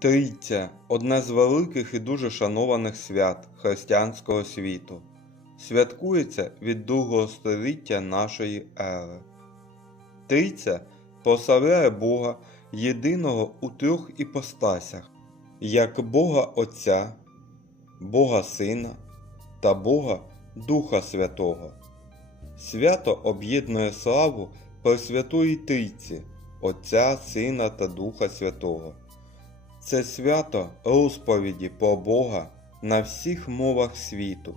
Трійця одне з великих і дуже шанованих свят християнського світу. Святкується від другого століття нашої ери. Трійця прославляє Бога єдиного у трьох іпостасях, як Бога Отця, Бога Сина та Бога Духа Святого. Свято об'єднує славу Пресвятої Трійці, Отця, Сина та Духа Святого. Це свято розповіді про Бога на всіх мовах світу.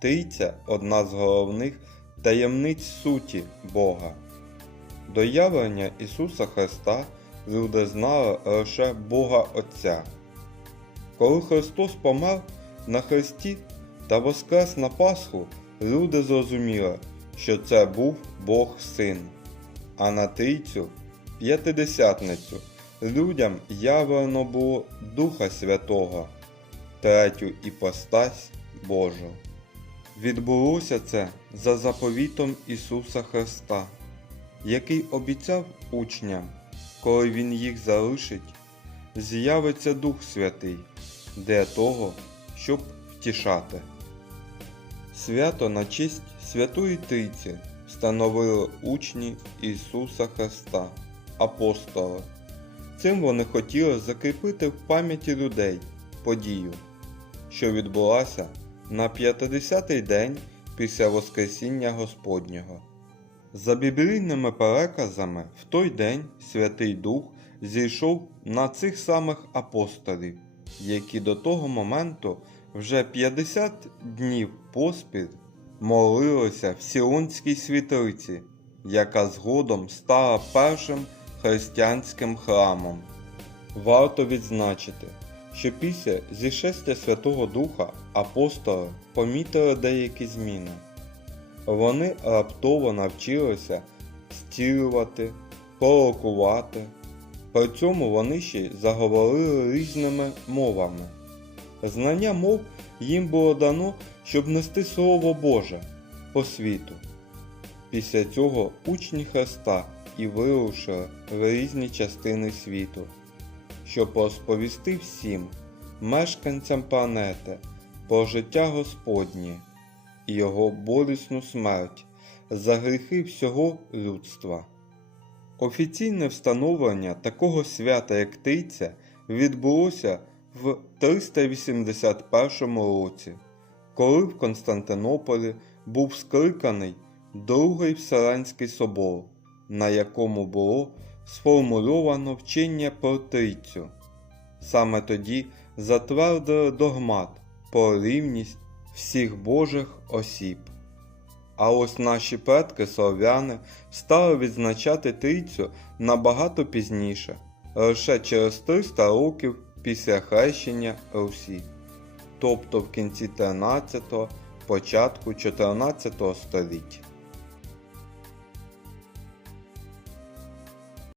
Трійця одна з головних таємниць суті Бога. До явлення Ісуса Христа люди знали лише Бога Отця. Коли Христос помер на Христі та воскрес на Пасху, люди зрозуміли, що це був Бог Син, а на Трійцю, П'ятидесятницю, людям явлено було Духа Святого, третю іпостась Божу. Відбулося це за заповітом Ісуса Христа, який обіцяв учням, коли Він їх залишить, з'явиться Дух Святий для того, щоб втішати. Свято на честь Святої Трійці встановили учні Ісуса Христа, апостоли. Цим вони хотіли закріпити в пам'яті людей подію, що відбулася на 50-й день після Воскресіння Господнього. За біблійними переказами, в той день Святий Дух зійшов на цих самих апостолів, які до того моменту вже 50 днів поспіль молилися в Сіонській світлиці, яка згодом стала першим християнським храмом. Варто відзначити, що після зішестя Святого Духа апостоли помітили деякі зміни. Вони раптово навчилися зцілювати, пророкувати. При цьому вони ще й заговорили різними мовами. Знання мов їм було дано, щоб нести Слово Боже по світу. Після цього учні Христа і вирушили в різні частини світу, щоб розповісти всім мешканцям планети про життя Господнє і його болісну смерть за гріхи всього людства. Офіційне встановлення такого свята, як Трійця, відбулося в 381 році, коли в Константинополі був скликаний Другий Вселенський собор, на якому було сформульовано вчення про Трійцю. Саме тоді затвердили догмат про рівність всіх Божих осіб. А ось наші предки слов'яни стали відзначати трійцю набагато пізніше, лише через 300 років після хрещення Русі, тобто в кінці 13, го початку 14 століття.